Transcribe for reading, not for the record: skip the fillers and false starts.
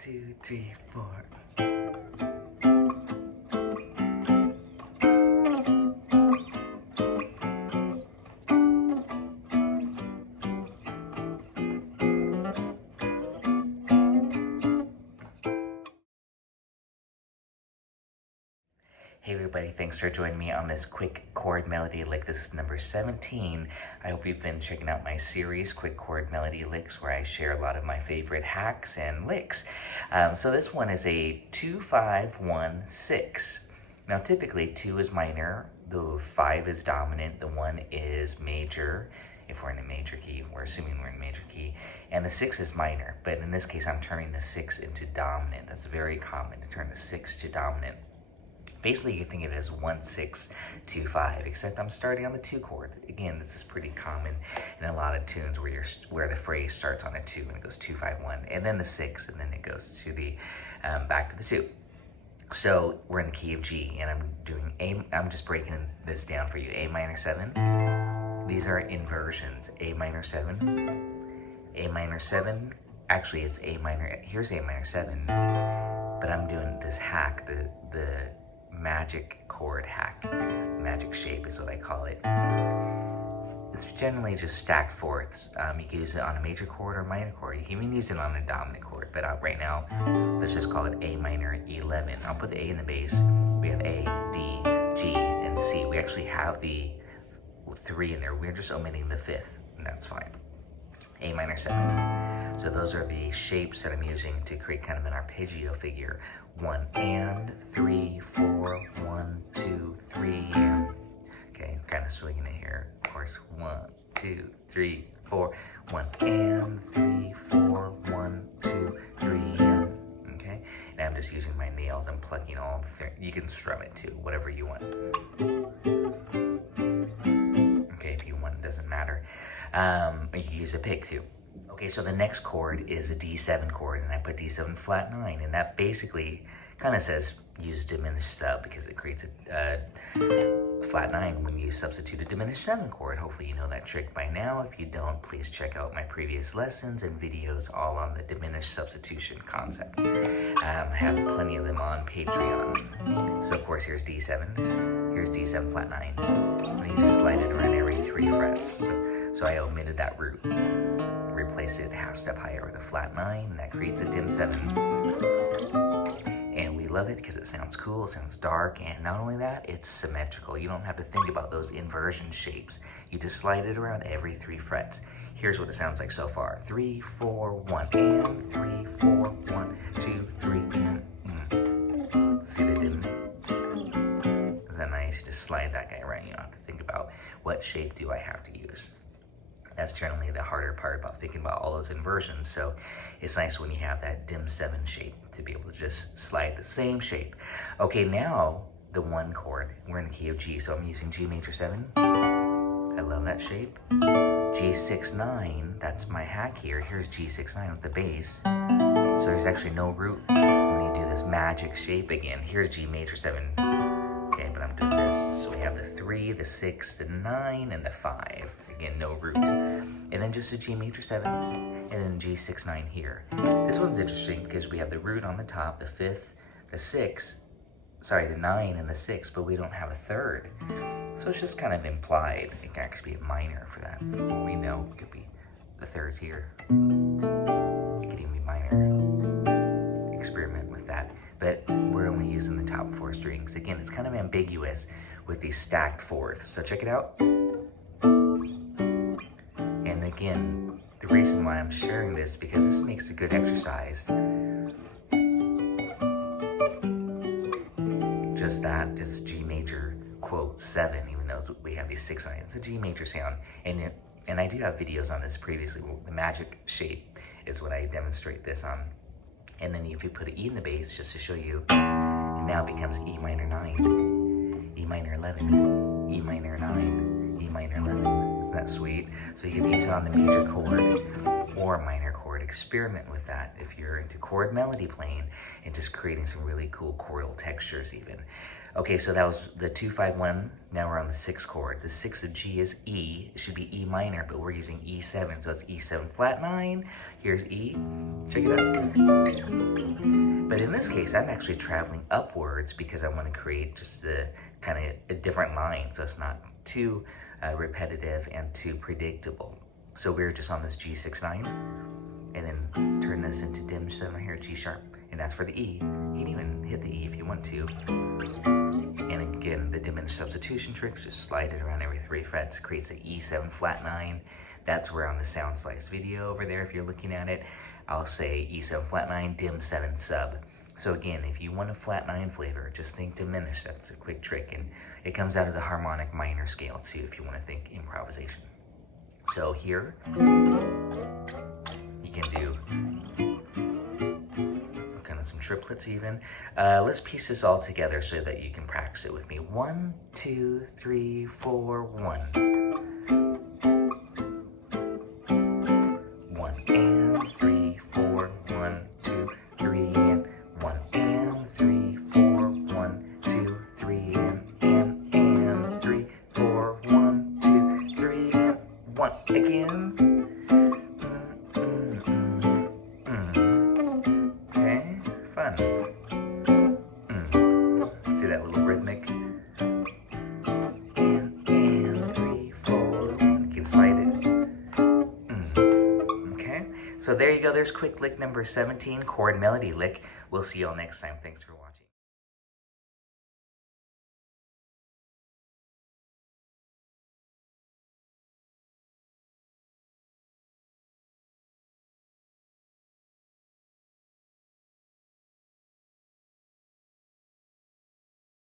2, 3, 4. Hey everybody, thanks for joining me on this quick chord melody lick. This is number 17. I hope you've been checking out my series, Quick Chord Melody Licks, where I share a lot of my favorite hacks and licks. So this one is a 2, 5, 1, 6. Now typically 2 is minor, the 5 is dominant, the 1 is major. If we're in a major key, we're assuming we're in a major key, and the 6 is minor. But in this case, I'm turning the 6 into dominant. That's very common, to turn the 6 to dominant. Basically, you can think of it as 1, 6, 2, 5, except I'm starting on the 2 chord. Again, this is pretty common in a lot of tunes where the phrase starts on a 2 and it goes 2, 5, 1, and then the 6, and then it goes to the back to the 2. So we're in the key of G, and I'm doing A. I'm just breaking this down for you. A minor 7. These are inversions. A minor 7. A minor 7. Actually, it's A minor. Here's A minor 7. But I'm doing this hack, the magic chord hack. Magic shape is what I call it. It's generally just stacked fourths. You can use it on a major chord or minor chord. You can even use it on a dominant chord, but right now, let's just call it A minor 11. I'll put the A in the bass. We have A, D, G, and C. We actually have the 3 in there. We're just omitting the 5th, and that's fine. A minor 7. So those are the shapes that I'm using to create kind of an arpeggio figure. 1 and 3, 4, 1, 2, 3, and. Okay, I'm kind of swinging it here. Of course, 1, 2, 3, 4, 1 and 3, 4, 1, 2, 3, and. Okay, and I'm just using my nails. I'm plucking all the things. You can strum it too, whatever you want. Okay, if you want, it doesn't matter. You can use a pick too. Okay, so the next chord is a D7 chord, and I put D7 flat 9, and that basically kind of says use diminished sub because it creates a flat 9 when you substitute a diminished 7 chord. Hopefully you know that trick by now. If you don't, please check out my previous lessons and videos all on the diminished substitution concept. I have plenty of them on Patreon. So of course here's D7, here's D7 flat 9, and you just slide it around every 3 frets. So I omitted that root. Replace it half step higher with a flat 9, and that creates a dim 7. And we love it because it sounds cool, it sounds dark, and not only that, it's symmetrical. You don't have to think about those inversion shapes. You just slide it around every 3 frets. Here's what it sounds like so far. 3, 4, 1, and 3, 4, 1, 2, 3, and. See the dim? Isn't that nice? You just slide that guy around. You don't have to think about what shape do I have to use. That's generally the harder part about thinking about all those inversions. So it's nice when you have that dim 7 shape to be able to just slide the same shape. Okay, now the 1 chord. We're in the key of G, so I'm using G major 7. I love that shape. G6 9, that's my hack here. Here's G6 9 with the bass. So there's actually no root when you do this magic shape again. Here's G major 7. Okay, but I'm doing this. So we have the 3, the 6, the 9, and the 5. Again, no root. And then just a G major 7, and then G6 9 here. This one's interesting because we have the root on the top, the 5th, the 6, sorry, the 9 and the 6, but we don't have a 3rd. So it's just kind of implied. It can actually be a minor for that. We know it could be the 3rds here. It could even be minor. Experiment with that. But we're only using the top 4 strings. Again, it's kind of ambiguous with these stacked 4ths. So check it out. And again, the reason why I'm sharing this, because this makes a good exercise. Just G major, quote, 7, even though we have these 6 9s. It's a G major sound. And I do have videos on this previously. The magic shape is what I demonstrate this on. And then if you put an E in the bass, just to show you, it now becomes E minor 9, E minor 11, E minor 9, E minor 11. Isn't that sweet? So you can use it on the major chord or minor chord. Experiment with that if you're into chord melody playing and just creating some really cool chordal textures even. Okay, so that was the 2, 5, 1. Now we're on the 6th chord. The 6th of G is E. It should be E minor, but we're using E7. So it's E7 flat 9. Here's E. Check it out. But in this case, I'm actually traveling upwards because I want to create just a kind of a different line, so it's not too repetitive and too predictable. So we're just on this G6-9, and then turn this into dim 7 here, G sharp, and that's for the E. You can even hit the E if you want to. And again, the diminished substitution trick, just slide it around every 3 frets, creates an E7 flat 9. That's where on the Soundsllce video over there, if you're looking at it, I'll say E7 flat 9, dim 7 sub. So again, if you want a flat 9 flavor, just think diminished. That's a quick trick. And it comes out of the harmonic minor scale too, if you want to think improvisation. So here, you can do kind of some triplets even. Let's piece this all together so that you can practice it with me. 1, 2, 3, 4, 1. 1 and 3, 4, 1, 2, 3, and 1 and 3, 4, 1, 2, 3, and 3, 4, 1, 2, 3, and 1 again. Okay, fun. See that little rhythmic? And 3, 4, 1. You can slide it. Okay, so there you go. There's quick lick number 17, chord melody lick. We'll see you all next time. Thanks for watching.